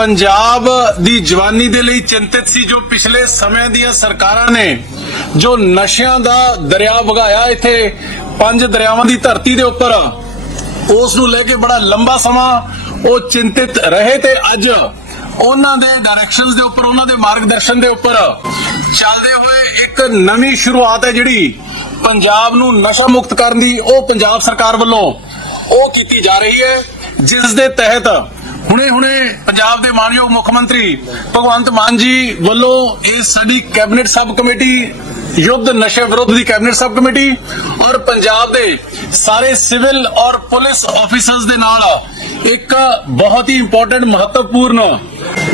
ਪੰਜਾਬ ਦੀ ਜਵਾਨੀ ਦੇ ਲਈ ਚਿੰਤਿਤ ਸੀ ਜੋ ਪਿਛਲੇ ਸਮੇਂ ਦੀਆਂ ਸਰਕਾਰਾਂ ਨੇ ਜੋ ਨਸ਼ਿਆਂ ਦਾ ਦਰਿਆ ਵਗਾਇਆ ਇੱਥੇ ਪੰਜ ਦਰਿਆਵਾਂ ਦੀ ਧਰਤੀ ਦੇ ਉੱਪਰ, ਉਸ ਨੂੰ ਲੈ ਕੇ ਬੜਾ ਲੰਬਾ ਸਮਾਂ ਉਹ ਚਿੰਤਿਤ ਰਹੇ ਤੇ ਅੱਜ ਉਹਨਾਂ ਦੇ ਡਾਇਰੈਕਸ਼ਨਸ ਦੇ ਉੱਪਰ, ਉਹਨਾਂ ਦੇ ਮਾਰਗਦਰਸ਼ਨ ਦੇ ਉੱਪਰ ਚੱਲਦੇ ਹੋਏ ਇੱਕ ਨਵੀਂ ਸ਼ੁਰੂਆਤ ਹੈ ਜਿਹੜੀ ਪੰਜਾਬ ਨੂੰ ਨਸ਼ਾ ਮੁਕਤ ਕਰਨ ਦੀ, ਉਹ ਪੰਜਾਬ ਸਰਕਾਰ ਵੱਲੋਂ ਉਹ ਕੀਤੀ ਜਾ ਰਹੀ ਹੈ, ਜਿਸ ਦੇ ਤਹਿਤ ਹੁਣੇ-ਹੁਣੇ ਪੰਜਾਬ ਦੇ ਮਾਨਯੋਗ ਮੁੱਖ ਮੰਤਰੀ ਭਗਵੰਤ ਮਾਨ ਜੀ ਵੱਲੋਂ ਇਹ ਸਾਡੀ ਕੈਬਨਿਟ ਸਬ ਕਮੇਟੀ, ਯੁੱਧ ਨਸ਼ੇ ਵਿਰੁੱਧ ਦੀ ਕੈਬਨਿਟ ਸਬ ਕਮੇਟੀ ਔਰ ਪੰਜਾਬ ਦੇ ਸਾਰੇ ਸਿਵਲ ਔਰ ਪੁਲਿਸ ਆਫੀਸਰਸ ਦੇ ਨਾਲ ਇੱਕ ਬਹੁਤ ਹੀ ਇੰਪੋਰਟੈਂਟ ਮਹੱਤਵਪੂਰਨ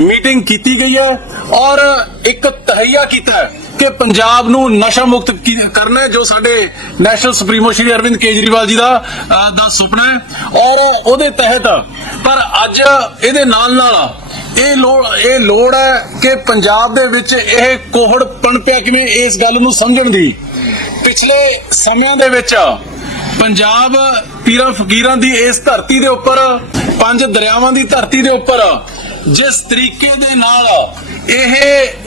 ਮੀਟਿੰਗ ਕੀਤੀ ਗਈ ਹੈ ਔਰ ਇੱਕ ਤਹਈਆ ਕੀਤਾ ਹੈ। ਕਿ ਪੰਜਾਬ ਨੂੰ ਨਸ਼ਾ ਮੁਕਤ ਕਰਨਾ ਜੋ ਸਾਡੇ ਨੈਸ਼ਨਲ ਸੁਪਰੀਮੋ ਸ਼੍ਰੀ ਅਰਵਿੰਦ ਕੇਜਰੀਵਾਲ ਜੀ ਦਾ ਦਾ ਸੁਪਨਾ ਹੈ। ਔਰ ਉਹਦੇ ਤਹਿਤ, ਪਰ ਅੱਜ ਇਹਦੇ ਨਾਲ ਨਾਲ ਇਹ ਲੋੜ ਇਹ ਲੋੜ ਹੈ ਕਿ ਪੰਜਾਬ ਦੇ ਵਿੱਚ ਇਹ ਕੋਹੜ ਪਣਪਿਆ ਕਿਵੇਂ, ਇਸ ਗੱਲ ਨੂੰ ਸਮਝਣ ਦੀ। ਪਿਛਲੇ ਸਮਿਆਂ ਦੇ ਵਿੱਚ ਪੰਜਾਬ ਪੀਰਾਂ ਫਕੀਰਾਂ ਦੀ ਇਸ ਧਰਤੀ ਦੇ ਉੱਪਰ, ਪੰਜ ਦਰਿਆਵਾਂ ਦੀ ਧਰਤੀ ਦੇ ਉੱਪਰ ਜਿਸ ਤਰੀਕੇ ਦੇ ਨਾਲ ਇਹ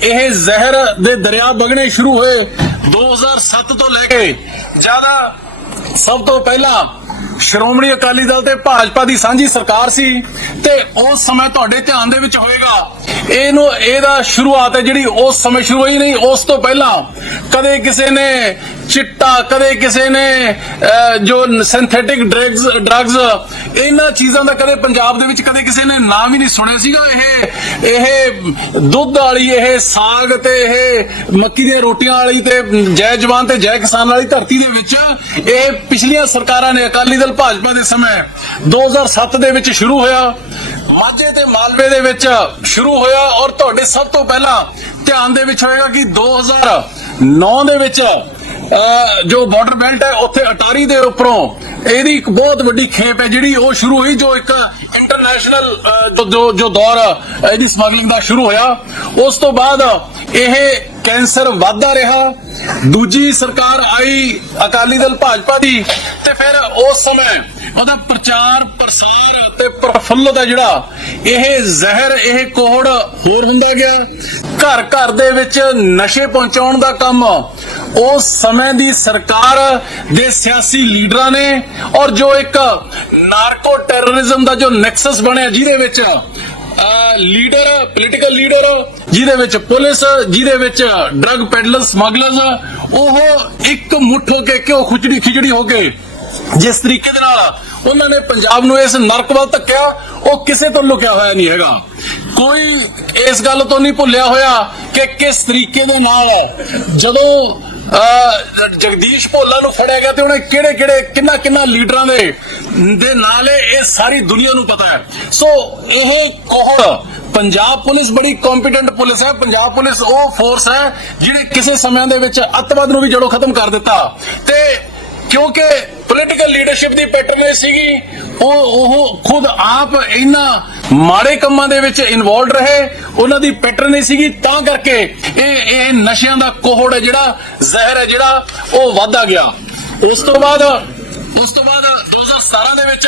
ਇਹ ਜ਼ਹਿਰ ਦੇ ਦਰਿਆ ਵਗਣੇ ਸ਼ੁਰੂ ਹੋਏ 2007 ਤੋਂ ਲੈ ਕੇ ਜ਼ਿਆਦਾ ਸਭ ਤੋਂ ਪਹਿਲਾਂ ਸ਼੍ਰੋਮਣੀ ਅਕਾਲੀ ਦਲ ਤੇ ਭਾਜਪਾ ਦੀ ਸਾਂਝੀ ਸਰਕਾਰ ਸੀ ਤੇ ਉਸ ਸਮੇਂ ਤੁਹਾਡੇ ਧਿਆਨ ਦੇ ਵਿੱਚ ਹੋਏਗਾ, ਇਹਨੂੰ, ਇਹਦਾ ਸ਼ੁਰੂਆਤ ਹੈ ਜਿਹੜੀ ਉਸ ਸਮੇਂ ਸ਼ੁਰੂ ਹੋਈ ਨਹੀਂ, ਉਸ ਤੋਂ ਪਹਿਲਾਂ ਕਦੇ ਕਿਸੇ ਨੇ ਚਿੱਟਾ, ਕਦੇ ਕਿਸੇ ਨੇ ਜੋ ਸਿੰਥੈਟਿਕ ਡਰੱਗਸ ਡਰੱਗਸ ਇਹਨਾਂ ਚੀਜ਼ਾਂ ਦਾ ਕਦੇ ਪੰਜਾਬ ਦੇ ਵਿੱਚ ਕਦੇ ਕਿਸੇ ਨੇ ਨਾਮ ਹੀ ਨਹੀਂ ਸੁਣਿਆ ਸੀਗਾ, ਇਹ ਇਹ ਦੁੱਧ ਵਾਲੀ, ਇਹ ਸਾਗ ਤੇ ਇਹ ਮੱਕੀ ਦੀਆਂ ਰੋਟੀਆਂ ਵਾਲੀ ਤੇ ਜੈ ਜਵਾਨ ਤੇ ਜੈ ਕਿਸਾਨ ਵਾਲੀ ਧਰਤੀ ਦੇ ਵਿੱਚ ਇਹ ਪਿਛਲੀਆਂ ਸਰਕਾਰਾਂ ਨੇ ਅਕਾਲੀ ਦਲ ਭਾਜਪਾ ਦੇ ਸਮੇਂ 2007 ਦੇ ਵਿੱਚ ਸ਼ੁਰੂ ਹੋਇਆ, ਮਾਝੇ ਤੇ ਮਾਲਵੇ ਦੇ ਵਿੱਚ ਸ਼ੁਰੂ ਹੋਇਆ ਔਰ ਤੁਹਾਡੇ ਸਭ ਤੋਂ ਪਹਿਲਾਂ ਧਿਆਨ ਦੇ ਵਿੱਚ ਹੋਏਗਾ ਕਿ 2009 ਦੇ ਵਿੱਚ ਜੋ ਬਾਰਡਰ ਬੈਲਟ ਹੈ, ਉੱਥੇ ਅਟਾਰੀ ਦੇ ਉੱਪਰੋਂ ਇਹਦੀ ਇੱਕ ਬਹੁਤ ਵੱਡੀ ਖੇਪ ਹੈ, ਜਿਹੜੀ ਉਹ ਸ਼ੁਰੂ ਹੋਈ, ਜੋ ਇੱਕ ਇੰਟਰਨੈਸ਼ਨਲ ਜੋ ਜੋ ਦੌਰ ਇਹਦੀ ਸਮਗਲਿੰਗ ਦਾ ਸ਼ੁਰੂ ਹੋਇਆ। ਉਸ ਤੋਂ ਬਾਅਦ ਇਹ ਕੈਂਸਰ ਵੱਧਦਾ ਰਿਹਾ, ਦੂਜੀ ਸਰਕਾਰ ਆਈ ਅਕਾਲੀ ਦਲ ਭਾਜਪਾ ਦੀ, ਤੇ ਫਿਰ ਉਸ ਸਮੇਂ ਉਹਦਾ ਪ੍ਰਚਾਰ ਪ੍ਰਸਾਰ ਤੇ ਪ੍ਰਫੁੱਲਤ ਹੈ ਜਿਹੜਾ, ਇਹ ਜ਼ਹਿਰ, ਇਹ ਕੋਹੜ ਹੋਰ ਹੁੰਦਾ ਗਿਆ। ਘਰ ਘਰ ਦੇ ਵਿੱਚ ਨਸ਼ੇ ਪਹੁੰਚਾਉਣ ਦਾ ਕੰਮ, ਉਸ ਸਮੇਂ ਦੀ ਸਰਕਾਰ ਦੇ ਸਿਆਸੀ ਲੀਡਰਾਂ ਨੇ, ਔਰ ਜੋ ਇੱਕ ਨਾਰਕੋ ਟੈਰਰਿਜ਼ਮ ਦਾ ਜੋ ਨੈਕਸਸ ਬਣਿਆ ਜਿਹਦੇ ਵਿੱਚ ਲੀਡਰ ਪੋਲੀਟੀਕਲ ਲੀਡਰ ਜਿਹਦੇ ਵਿੱਚ ਪੁਲਿਸ, ਜਿਹਦੇ ਵਿੱਚ ਡਰੱਗ ਪੈਡਲਰ ਸਮਗਲਰਸ ਉਹ ਇੱਕ ਮੁੱਠ ਹੋ ਕੇ ਕਿਉਂ ਖੁਚੜੀ ਖਿਚੜੀ ਹੋ ਕੇ? ਜਿਸ ਤਰੀਕੇ ਦੇ ਨਾਲ ਉਹਨਾਂ ਨੇ ਪੰਜਾਬ ਨੂੰ ਇਸ ਨਰਕ ਵੱਲ ਧੱਕਿਆ, ਉਹ ਕਿਸੇ ਤੋਂ ਲੁਕਿਆ ਹੋਇਆ ਨਹੀਂ ਹੈਗਾ। ਕੋਈ ਇਸ ਗੱਲ ਤੋਂ ਨਹੀਂ ਭੁੱਲਿਆ ਹੋਇਆ ਕਿ ਕਿਸ ਤਰੀਕੇ ਦੇ ਨਾਲ ਜਦੋਂ ਜਗਦੀਸ਼ ਭੋਲਾ ਨੂੰ ਫੜਿਆ ਗਿਆ ਤੇ ਉਹਨੇ ਕਿਹੜੇ ਕਿਹੜੇ, ਕਿੰਨਾ ਕਿੰਨਾ ਲੀਡਰਾਂ ਦੇ ਦੇ ਨਾਲ ਇਹ ਸਾਰੀ ਦੁਨੀਆ ਨੂੰ ਪਤਾ ਹੈ। ਸੋ ਇਹ ਕੋਹੜ ਪੰਜਾਬ ਪੁਲਿਸ ਬੜੀ ਕੰਪੀਟੈਂਟ ਪੁਲਿਸ ਹੈ। ਪੰਜਾਬ ਪੁਲਿਸ ਉਹ ਫੋਰਸ ਹੈ ਜਿਹੜੇ ਕਿਸੇ ਸਮਿਆਂ ਦੇ ਵਿੱਚ ਅੱਤਵਾਦ ਨੂੰ ਵੀ ਜੜੋਂ ਖਤਮ ਕਰ ਦਿੱਤਾ। ਤੇ ਕਿਉਂਕਿ ਪੋਲੀਟੀਕਲ ਲੀਡਰਸ਼ਿਪ ਦੀ ਪੈਟਰਨ ਸੀਗੀ, ਉਹ ਉਹ ਖੁਦ ਆਪ ਇਹਨਾਂ ਮਾੜੇ ਕੰਮਾਂ ਦੇ ਵਿੱਚ ਇਨਵੋਲਡ ਰਹੇ। ਉਹਨਾਂ ਦੀ ਪੈਟਰਨ ਨਹੀਂ ਸੀਗੀ, ਤਾਂ ਕਰਕੇ ਇਹ ਇਹ ਨਸ਼ਿਆਂ ਦਾ ਕੋਹੜ ਹੈ ਜਿਹੜਾ, ਜ਼ਹਿਰ ਹੈ ਜਿਹੜਾ, ਉਹ ਵਾਧਾ ਗਿਆ। ਉਸ ਤੋਂ ਬਾਅਦ, ਉਸ ਤੋਂ ਬਾਅਦ 2017 ਦੇ ਵਿੱਚ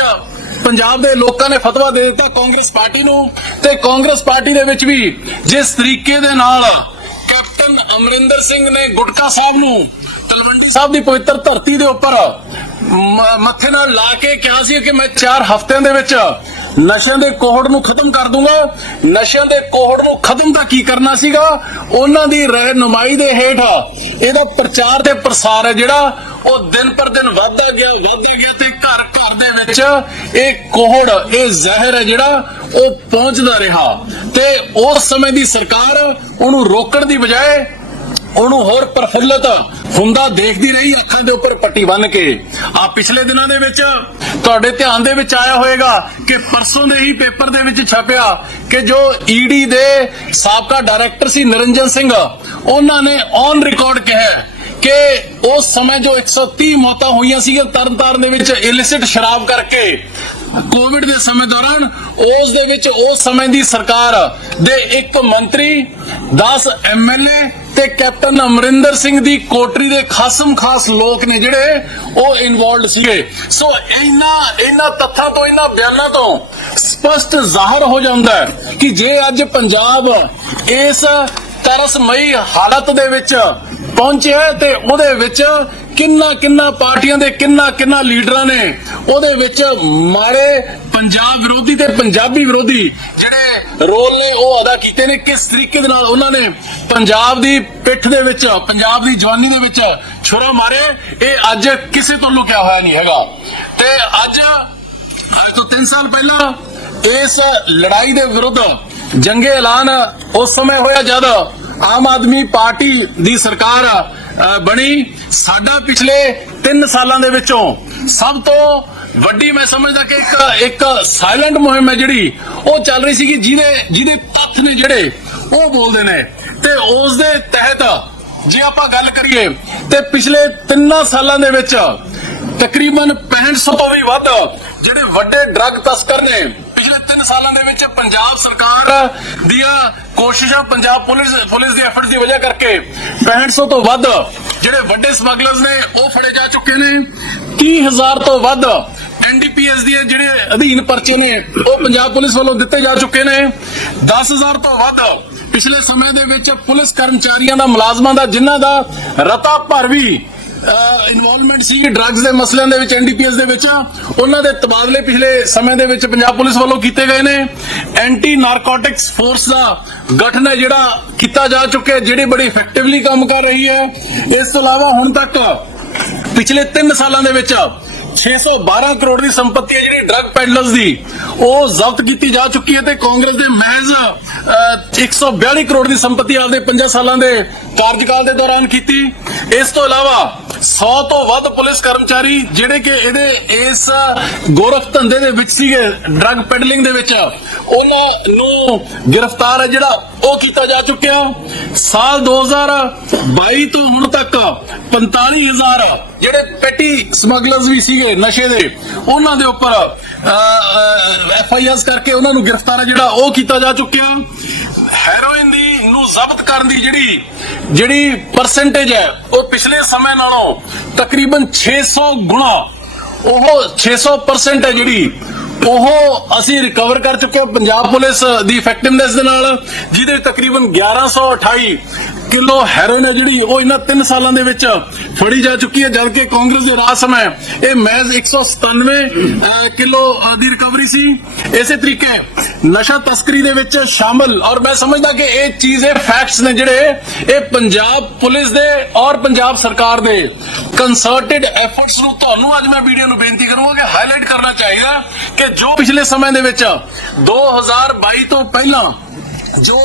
ਪੰਜਾਬ ਦੇ ਲੋਕਾਂ ਨੇ ਫਤਵਾ ਦੇ ਦਿੱਤਾ ਕਾਂਗਰਸ ਪਾਰਟੀ ਨੂੰ ਤੇ ਕਾਂਗਰਸ ਪਾਰਟੀ ਦੇ ਵਿੱਚ ਵੀ ਜਿਸ ਤਰੀਕੇ ਦੇ ਨਾਲ ਕੈਪਟਨ ਅਮਰਿੰਦਰ ਸਿੰਘ ਨੇ ਗੁਟਕਾ ਸਾਹਿਬ ਨੂੰ ਤਲਵੰਡੀ ਸਾਹਿਬ ਦੀ ਪਵਿੱਤਰ ਧਰਤੀ ਦੇ ਉੱਪਰ ਮੱਥੇ ਨਾਲ ਲਾ ਕੇ ਕਿਹਾ ਸੀ ਕਿ ਮੈਂ 4 ਹਫ਼ਤਿਆਂ ਦੇ ਵਿੱਚ ਨਸ਼ਿਆਂ ਦੇ ਕੋਹੜ ਨੂੰ ਖਤਮ ਕਰ ਦੂੰਗਾ। ਨਸ਼ਿਆਂ ਦੇ ਕੋਹੜ ਨੂੰ ਖਤਮ ਤਾਂ ਕੀ ਕਰਨਾ ਸੀਗਾ? ਉਹਨਾਂ ਦੀ ਰਹਿਨੁਮਾਈ ਦੇ ਹੇਠ ਇਹਦਾ ਪ੍ਰਚਾਰ ਤੇ ਪ੍ਰਸਾਰ ਹੈ ਜਿਹੜਾ ਉਹ ਦਿਨ ਪਰ ਦਿਨ ਵਧਦਾ ਗਿਆ, ਵੱਧਦਾ ਗਿਆ ਤੇ ਘਰ ਘਰ ਦੇ ਵਿੱਚ ਇਹ ਕੋਹੜ, ਇਹ ਜ਼ਹਿਰ ਹੈ ਜਿਹੜਾ ਉਹ ਪਹੁੰਚਦਾ ਰਿਹਾ। ਤੇ ਉਸ ਸਮੇਂ ਦੀ ਸਰਕਾਰ ਉਹਨੂੰ ਰੋਕਣ ਦੀ ਬਜਾਏ ਉਹਨੂੰ ਹੋਰ ਪ੍ਰਫੁੱਲਤ ਹੁੰਦਾ ਦੇਖਦੀ ਰਹੀ ਅੱਖਾਂ ਦੇ ਉੱਪਰ ਪੱਟੀ ਬੰਨ ਕੇ। ਆ ਪਿਛਲੇ ਦਿਨਾਂ ਦੇ ਵਿੱਚ ਤੁਹਾਡੇ ਧਿਆਨ ਦੇ ਵਿੱਚ ਆਇਆ ਹੋਵੇਗਾ ਕਿ ਪਰਸੋਂ ਦੇ ਹੀ ਪੇਪਰ ਦੇ ਵਿੱਚ ਛਪਿਆ ਕਿ ਜੋ ਈਡੀ ਦੇ ਸਾਬਕਾ ਡਾਇਰੈਕਟਰ ਸੀ ਨਿਰੰਜਨ ਸਿੰਘ, ਉਹਨਾਂ ਨੇ ਔਨ ਰਿਕਾਰਡ ਕਿਹਾ ਕਿ ਉਸ ਸਮੇਂ ਜੋ 130 ਮੌਤਾਂ ਹੋਈਆਂ ਸੀਗੀਆਂ ਤਰਨਤਾਰਨ ਦੇ ਵਿੱਚ ਇਲਿਸਿਟ ਸ਼ਰਾਬ ਕਰਕੇ ਕੋਵਿਡ ਦੇ ਸਮੇਂ ਦੌਰਾਨ ਉਸ ਦੇ ਵਿੱਚ ਉਸ ਸਮੇਂ ਦੀ ਸਰਕਾਰ ਦੇ ਇੱਕ ਮੰਤਰੀ 10 ਐਮਐਲਏ ਤੇ ਕੈਪਟਨ ਅਮਰਿੰਦਰ ਸਿੰਘ ਦੀ ਕੋਟਰੀ ਦੇ ਖਾਸਮ ਖਾਸ ਲੋਕ ਨੇ ਜਿਹੜੇ ਉਹ ਇਨਵੋਲਡ ਸੀਗੇ। ਸੋ ਇਹਨਾਂ ਇਹਨਾਂ ਤੱਥਾਂ ਤੋਂ, ਇਹਨਾਂ ਬਿਆਨਾਂ ਤੋਂ ਸਪਸ਼ਟ ਜ਼ਾਹਰ ਹੋ ਜਾਂਦਾ ਹੈ ਕਿ ਜੇ ਅੱਜ ਪੰਜਾਬ ਇਸ ਤਰਸਮਈ ਹਾਲਤ ਦੇ ਵਿੱਚ ਪਹੁੰਚਿਆ ਤੇ ਉਹਦੇ ਵਿੱਚ ਕਿੰਨਾ ਕਿੰਨਾ ਪਾਰਟੀਆਂ ਦੇ ਕਿੰਨਾ ਕਿੰਨਾ ਲੀਡਰਾਂ ਨੇ ਉਹਦੇ ਵਿੱਚ ਮਾਰੇ ਪੰਜਾਬ ਵਿਰੋਧੀ ਤੇ ਪੰਜਾਬੀ ਵਿਰੋਧੀ ਜਿਹੜੇ ਰੋਲ ਨੇ ਉਹ ਅਦਾ ਕੀਤੇ ਨੇ। ਕਿਸ ਤਰੀਕੇ ਦੇ ਨਾਲ ਉਹਨਾਂ ਨੇ ਪੰਜਾਬ ਦੀ ਪਿੱਠ ਦੇ ਵਿੱਚ, ਪੰਜਾਬ ਦੀ ਜਵਾਨੀ ਦੇ ਵਿੱਚ ਛੁਰਾ ਮਾਰੇ? ਇਹ ਅੱਜ ਕਿਸੇ ਤੋਂ ਲੁਕਿਆ ਹੋਇਆ ਨਹੀਂ ਹੈਗਾ। ਤੇ ਅੱਜ ਅੱਜ ਤੋਂ 3 ਸਾਲ ਪਹਿਲਾਂ ਇਸ ਲੜਾਈ ਦੇ ਵਿਰੁੱਧ ਜੰਗੇ ਐਲਾਨ ਉਸ ਸਮੇਂ ਹੋਇਆ ਜਦ ਆਮ ਆਦਮੀ ਪਾਰਟੀ ਦੀ ਸਰਕਾਰ ਬਣੀ। ਸਾਡਾ ਪਿਛਲੇ 3 ਸਾਲਾਂ ਦੇ ਵਿੱਚੋਂ ਸਭ ਤੋਂ ਵੱਡੀ ਮੈਂ ਸਮਝਦਾ ਕਿ ਇੱਕ ਇੱਕ ਸਾਇਲੈਂਟ ਮੁਹਿੰਮ ਹੈ ਜਿਹੜੀ ਉਹ ਚੱਲ ਰਹੀ ਸੀ ਕਿ ਜਿਹਦੇ ਜਿਹਦੇ ਤੱਥ ਨੇ ਜਿਹੜੇ ਉਹ ਬੋਲਦੇ ਨੇ। ਤੇ ਉਸ ਦੇ ਤਹਿਤ ਜੇ ਆਪਾਂ ਗੱਲ ਕਰੀਏ, ਤੇ ਪਿਛਲੇ 3 ਸਾਲਾਂ ਦੇ ਵਿੱਚ ਤਕਰੀਬਨ 6500 ਤੋਂ ਵੀ ਵੱਧ ਜਿਹੜੇ ਵੱਡੇ ਡਰੱਗ ਤਸਕਰ ਨੇ, ਪਿਛਲੇ 3 ਸਾਲਾਂ ਦੇ ਵਿੱਚ ਪੰਜਾਬ ਸਰਕਾਰ ਦੀਆਂ ਕੋਸ਼ਿਸ਼ਾਂ, ਪੰਜਾਬ ਪੁਲਿਸ ਪੁਲਿਸ ਦੀ ਐਫਰਟਸ ਦੀ ਵਜ੍ਹਾ ਕਰਕੇ 6500 ਤੋਂ ਵੱਧ ਜਿਹੜੇ ਵੱਡੇ ਸਮਗਲਰਸ ਨੇ, ਉਹ ਫੜੇ ਜਾ ਚੁੱਕੇ ਨੇ। 30000 ਤੋਂ ਵੱਧ ਐਨਡੀਪੀਐਸ ਦੇ ਜਿਹੜੇ ਅਧੀਨ ਪਰਚੇ ਨੇ, ਉਹ ਪੰਜਾਬ ਪੁਲਿਸ ਵੱਲੋਂ ਦਿੱਤੇ ਜਾ ਚੁੱਕੇ ਨੇ। 10000 ਤੋਂ ਵੱਧ ਪਿਛਲੇ ਸਮੇਂ ਦੇ ਵਿੱਚ ਪੁਲਿਸ ਕਰਮਚਾਰੀਆਂ ਦਾ, ਮੁਲਾਜ਼ਮਾਂ ਦਾ, ਜਿਨ੍ਹਾਂ ਦਾ ਰਤਾ ਭਰ ਵੀ ਇਨਵੋਲਵਮੈਂਟ ਸੀ ਡਰੱਗਸ ਦੇ ਮਸਲਿਆਂ ਦੇ ਵਿੱਚ ਐਨਡੀਪੀਐਸ ਦੇ ਵਿੱਚ, ਉਹਨਾਂ ਦੇ ਤਬਾਦਲੇ ਪਿਛਲੇ ਸਮੇਂ ਦੇ ਵਿੱਚ ਪੰਜਾਬ ਪੁਲਿਸ ਵੱਲੋਂ ਕੀਤੇ ਗਏ ਨੇ। ਐਂਟੀ ਨਾਰਕੋਟਿਕਸ ਫੋਰਸ ਦਾ ਗਠਨ ਹੈ ਜਿਹੜਾ ਕੀਤਾ ਜਾ ਚੁੱਕਿਆ, ਜਿਹੜੀ ਬੜੀ ਇਫੈਕਟਿਵਲੀ ਕੰਮ ਕਰ ਰਹੀ ਹੈ। ਇਸ ਤੋਂ ਇਲਾਵਾ ਹੁਣ ਤੱਕ ਪਿਛਲੇ 3 ਸਾਲਾਂ ਦੇ ਵਿੱਚ 612 ਕਰੋੜ ਦੀ ਸੰਪਤੀ ਹੈ ਜਿਹੜੀ ਡਰੱਗ ਪੈਡਲਰਸ ਦੀ। ਉਹ ਜ਼ਬਤ ਕੀਤੀ ਜਾ ਚੁੱਕੀ ਹੈ ਤੇ ਕਾਂਗਰਸ ਦੇ ਮਹਿਜ਼ ਅਹ, 142 ਕਰੋੜ ਦੀ ਸੰਪਤੀ ਆਪਦੇ 5 ਸਾਲਾਂ ਦੇ ਕਾਰਜਕਾਲ ਦੇ ਦੌਰਾਨ ਕੀਤੀ। ਇਸ ਤੋਂ ਇਲਾਵਾ 100 ਤੋਂ ਵੱਧ ਪੁਲਿਸ ਕਰਮਚਾਰੀ ਜਿਹੜੇ ਕਿ ਇਹਦੇ ਇਸ ਗੋਰਖ ਧੰਦੇ ਦੇ ਵਿੱਚ ਸੀਗੇ ਡਰੱਗ ਪੈਡਲਿੰਗ ਦੇ ਵਿੱਚ, ਉਹਨਾਂ ਨੂੰ ਗ੍ਰਿਫਤਾਰ ਹੈ ਜਿਹੜਾ ਉਹ ਕੀਤਾ ਜਾ ਚੁੱਕਿਆ। ਸਾਲ 2022 ਤੋਂ ਹੁਣ ਤੱਕ 45000 ਜਿਹੜੇ ਪੈਟੀ ਸਮਗਲਰਸ ਵੀ ਸੀਗੇ ਨਸ਼ੇ ਦੇ, ਉਹਨਾਂ ਦੇ ਉੱਪਰ ਐਫ ਆਈ ਆਰ ਕਰਕੇ ਉਹਨਾਂ ਨੂੰ ਗ੍ਰਿਫਤਾਰ ਹੈ ਜਿਹੜਾ ਉਹ ਕੀਤਾ ਜਾ ਚੁੱਕਿਆ। ਹੈਰੋਇਨ ਦੀ ਨੂੰ ਜ਼ਬਤ ਕਰਨ ਦੀ ਜਿਹੜੀ ਜਿਹੜੀ ਪਰਸੈਂਟੇਜ ਹੈ, ਉਹ ਪਿਛਲੇ ਸਮੇਂ ਨਾਲੋਂ ਤਕਰੀਬਨ 600 ਗੁਣਾ, ਉਹ 600% ਹੈ ਜਿਹੜੀ, ਉਹ ਅਸੀਂ ਰਿਕਵਰ ਕਰ ਚੁੱਕੇ ਹਾਂ ਪੰਜਾਬ ਪੁਲਿਸ ਦੀ ਇਫੈਕਟਿਵਨੈਸ ਦੇ ਨਾਲ, ਜਿਹਦੇ ਵਿੱਚ ਤਕਰੀਬਨ 1128 ਕਿਲੋ ਹੈਰੋਇਨ ਹੈ ਜਿਹੜੀ ਉਹ ਇਹਨਾਂ 3 ਸਾਲਾਂ ਦੇ ਵਿੱਚ ਫੜੀ ਜਾ ਚੁੱਕੀ ਹੈ, ਜਦਕਿ ਕਾਂਗਰਸ ਦੇ ਰਾਜ ਸਮੇਂ ਇਹ ਮਹਿਜ਼ 197 ਕਿਲੋ ਦੀ ਰਿਕਵਰੀ ਸੀ। ਇਸੇ ਤਰੀਕੇ ਨਸ਼ਾ ਤਸਕਰੀ ਦੇ ਵਿੱਚ ਸ਼ਾਮਲ। ਔਰ ਮੈਂ ਸਮਝਦਾ ਕਿ ਇਹ ਚੀਜ਼, ਇਹ ਫੈਕਟਸ ਨੇ ਜਿਹੜੇ, ਇਹ ਪੰਜਾਬ ਪੁਲਿਸ ਦੇ ਔਰ ਪੰਜਾਬ ਸਰਕਾਰ ਦੇ ਕੰਸਰਟਡ ਐਫਰਟਸ ਨੂੰ ਤੁਹਾਨੂੰ ਅੱਜ ਮੈਂ ਵੀਡੀਓ ਨੂੰ ਬੇਨਤੀ ਕਰੂੰਗਾ ਕਿ ਹਾਈਲਾਈਟ ਕਰਨਾ ਚਾਹੀਦਾ ਕਿ ਜੋ ਪਿਛਲੇ ਸਮੇਂ ਦੇ ਵਿੱਚ 2022 ਤੋਂ ਪਹਿਲਾਂ ਜੋ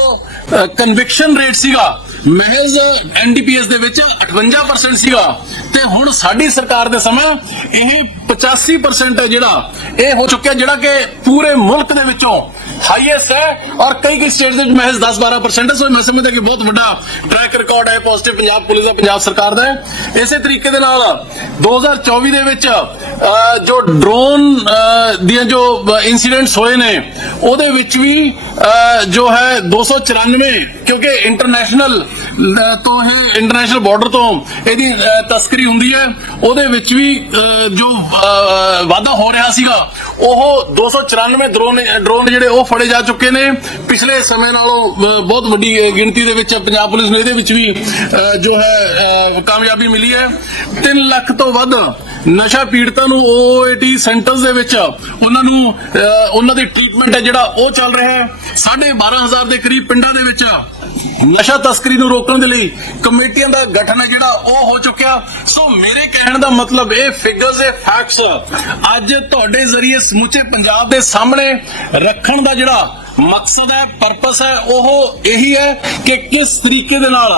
ਕਨਵਿਕਸ਼ਨ ਰੇਟ ਸੀਗਾ, ਮਹਿਜ਼ ਐਨਡੀਪੀਐਸ ਦੇ ਵਿੱਚ 58% ਸੀਗਾ। ਤੇ ਹੁਣ ਸਾਡੀ ਸਰਕਾਰ ਦੇ ਸਮੇਂ ਇਹ 85% ਜਿਹੜਾ, ਇਹ ਹੋ ਚੁੱਕਿਆ ਜਿਹੜਾ ਕਿ ਪੂਰੇ ਮੁਲਕ ਦੇ ਵਿੱਚੋਂ ਹਾਈਐਸਟ ਹੈ ਔਰ ਕਈ ਕਈ ਸਟੇਟਸ ਦੇ ਵਿੱਚ ਮਹਿਜ਼ 10-12% ਹੈ ਸੋ ਮੈਂ ਸਮਝਦਾ ਕਿ ਬਹੁਤ ਵੱਡਾ ਟਰੈਕ ਰਿਕਾਰਡ ਹੈ ਪੋਜ਼ਿਟਿਵ ਪੰਜਾਬ ਪੁਲਿਸ ਦਾ ਪੰਜਾਬ ਸਰਕਾਰ ਦਾ ਇਸੇ ਤਰੀਕੇ ਦੇ ਨਾਲ 2024 ਦੇ ਵਿੱਚ ਜੋ ਡਰੋਨ ਦੀਆਂ ਜੋ ਇਨਸੀਡੈਂਟਸ ਹੋਏ ਨੇ ਉਹਦੇ ਵਿੱਚ ਵੀ ਜੋ ਹੈ 294 ਕਿਉਂਕਿ ਇੰਟਰਨੈਸ਼ਨਲ ਤੋਂ ਇਹ ਇੰਟਰਨੈਸ਼ਨਲ ਬਾਰਡਰ ਤੋਂ ਇਹਦੀ ਤਸਕਰੀ ਹੁੰਦੀ ਹੈ ਉਹਦੇ ਵਿੱਚ ਵੀ ਜੋ ਵਾਧਾ ਹੋ ਰਿਹਾ ਸੀਗਾ ਉਹ 294 ਡਰੋਨ ਡਰੋਨ ਜਿਹੜੇ ਉਹ ਫੜੇ ਜਾ ਚੁੱਕੇ ਨੇ। ਪਿਛਲੇ ਸਮੇਂ ਨਾਲੋਂ ਅਹ, ਬਹੁਤ ਵੱਡੀ ਗਿਣਤੀ ਦੇ ਵਿੱਚ ਪੰਜਾਬ ਪੁਲਿਸ ਨੂੰ ਇਹਦੇ ਵਿੱਚ ਵੀ ਅਹ, ਜੋ ਹੈ ਅਹ, ਕਾਮਯਾਬੀ ਮਿਲੀ ਹੈ। 3 ਲੱਖ ਤੋਂ ਵੱਧ ਨਸ਼ਾ ਪੀੜਤਾਂ ਨੂੰ ਓਏਟੀ ਸੈਂਟਰਸ ਦੇ ਵਿੱਚ, ਉਹਨਾਂ ਨੂੰ ਉਹਨਾਂ ਦੀ ਟ੍ਰੀਟਮੈਂਟ ਹੈ ਜਿਹੜਾ ਉਹ ਚੱਲ ਰਿਹਾ ਹੈ। 12500 ਦੇ ਕਰੀਬ ਪਿੰਡਾਂ ਦੇ ਵਿੱਚ ਨਸ਼ਾ ਤਸਕਰੀ ਨੂੰ ਰੋਕਣ ਦੇ ਲਈ ਕਮੇਟੀਆਂ ਦਾ ਗਠਨ ਹੈ ਜਿਹੜਾ ਉਹ ਹੋ ਚੁੱਕਿਆ। ਸੋ ਮੇਰੇ ਕਹਿਣ ਦਾ ਮਤਲਬ ਇਹ ਫਿਗਰਸ ਇਹ ਫੈਕਟਸ ਅੱਜ ਤੁਹਾਡੇ ਜ਼ਰੀਏ ਸਮੁੱਚੇ ਪੰਜਾਬ ਦੇ ਸਾਹਮਣੇ ਰੱਖਣ ਦਾ ਜਿਹੜਾ ਮਕਸਦ ਹੈ ਪਰਪਸ ਹੈ ਉਹ ਇਹੀ ਹੈ ਕਿ ਕਿਸ ਤਰੀਕੇ ਦੇ ਨਾਲ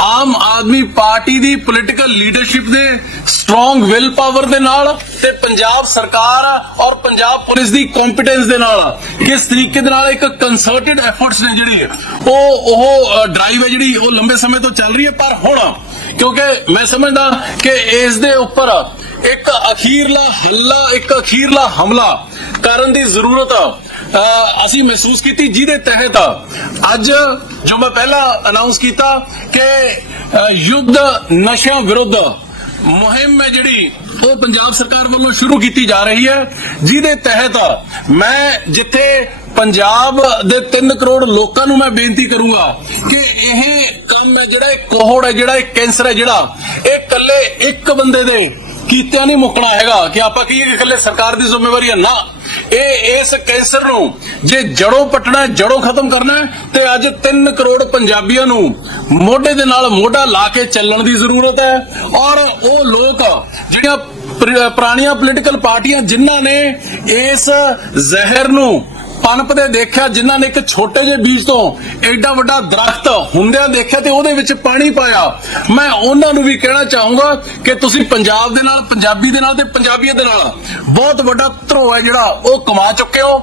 ਆਮ ਆਦਮੀ ਪਾਰਟੀ ਦੀ ਪੋਲਿਟੀਕਲ ਲੀਡਰਸ਼ਿਪ ਦੇ ਸਟਰੋਂਗ ਵਿਲ ਪਾਵਰ ਦੇ ਨਾਲ ਤੇ ਪੰਜਾਬ ਸਰਕਾਰ ਔਰ ਪੰਜਾਬ ਪੁਲਿਸ ਦੀ ਕੰਪੀਟੈਂਸ ਦੇ ਨਾਲ ਕਿਸ ਤਰੀਕੇ ਦੇ ਨਾਲ ਇੱਕ ਕੰਸਰਟਡ ਐਫਰਟਸ ਨੇ ਜਿਹੜੀ ਉਹ ਉਹ ਡਰਾਈਵ ਹੈ ਜਿਹੜੀ ਉਹ ਲੰਬੇ ਸਮੇਂ ਤੋਂ ਚੱਲ ਰਹੀ ਹੈ। ਪਰ ਹੁਣ ਕਿਉਂਕਿ ਮੈਂ ਸਮਝਦਾ ਕਿ ਇਸ ਦੇ ਉੱਪਰ ਇੱਕ ਅਖੀਰਲਾ ਹੱਲਾ ਇੱਕ ਅਖੀਰਲਾ ਹਮਲਾ ਕਰਨ ਦੀ ਜ਼ਰੂਰਤ ਅ, ਅਸੀਂ ਮਹਿਸੂਸ ਕੀਤੀ ਜਿਹਦੇ ਤਹਿਤ ਅੱਜ ਜੋ ਮੈਂ ਪਹਿਲਾਂ ਅਨਾਉਂਸ ਕੀਤਾ ਕਿ ਯੁੱਧ ਨਸ਼ਿਆਂ ਵਿਰੁੱਧ ਮੁਹਿੰਮ ਹੈ ਜਿਹੜੀ, ਉਹ ਪੰਜਾਬ ਸਰਕਾਰ ਵੱਲੋਂ ਸ਼ੁਰੂ ਕੀਤੀ ਜਾ ਰਹੀ ਹੈ, ਜਿਹਦੇ ਤਹਿਤ ਮੈਂ ਜਿੱਥੇ ਪੰਜਾਬ ਦੇ 3 ਕਰੋੜ ਲੋਕਾਂ ਨੂੰ ਮੈਂ ਬੇਨਤੀ ਕਰੂੰਗਾ ਕਿ ਇਹ ਕੰਮ ਹੈ ਜਿਹੜਾ, ਇਹ ਕੋਹੜ ਹੈ ਜਿਹੜਾ, ਇਹ ਕੈਂਸਰ ਹੈ ਜਿਹੜਾ, ਇਹ ਇਕੱਲੇ ਇੱਕ ਬੰਦੇ ਦੇ ਕੀਤਿਆਂ ਨਹੀਂ ਮੁੱਕਣਾ ਹੈਗਾ ਕਿ ਆਪਾਂ ਕਹੀਏ ਕਿ ਇਕੱਲੇ ਸਰਕਾਰ ਦੀ ਜ਼ਿੰਮੇਵਾਰੀ ਹੈ? ਨਾ। ਇਹ ਇਸ ਕੈਂਸਰ ਨੂੰ ਜੇ ਜੜੋਂ ਪਟਣਾ ਜੜੋਂ ਖਤਮ ਕਰਨਾ ਤੇ ਅੱਜ 3 ਕਰੋੜ ਪੰਜਾਬੀਆਂ ਨੂੰ ਮੋਢੇ ਦੇ ਨਾਲ ਮੋਢਾ ਲਾ ਕੇ ਚੱਲਣ ਦੀ ਜ਼ਰੂਰਤ ਹੈ। ਔਰ ਉਹ ਲੋਕ, ਜਿਹੜੀਆਂ ਪੁਰਾਣੀਆਂ ਪੋਲੀਟੀਕਲ ਪਾਰਟੀਆਂ ਜਿਨ੍ਹਾਂ ਨੇ ਇਸ ਜ਼ਹਿਰ ਨੂੰ ਪਨਪਦੇ ਦੇਖਿਆ ਜਿਨ੍ਹਾਂ ਨੇ ਇੱਕ ਛੋਟੇ ਜਿਹੇ ਬੀਜ ਤੋਂ ਐਡਾ ਵੱਡਾ ਦਰਖਤ ਹੁੰਦਿਆਂ ਦੇਖਿਆ ਤੇ ਉਹਦੇ ਵਿੱਚ ਪਾਣੀ ਪਾਇਆ। ਮੈਂ ਉਹਨਾਂ ਨੂੰ ਵੀ ਕਹਿਣਾ ਚਾਹੂੰਗਾ ਕਿ ਤੁਸੀਂ ਪੰਜਾਬ ਦੇ ਨਾਲ, ਪੰਜਾਬੀ ਦੇ ਨਾਲ ਤੇ ਪੰਜਾਬੀਅਤ ਦੇ ਨਾਲ ਬਹੁਤ ਵੱਡਾ ਧਰੋ ਹੈ ਜਿਹੜਾ ਉਹ ਕਮਾ ਚੁੱਕੇ ਹੋ।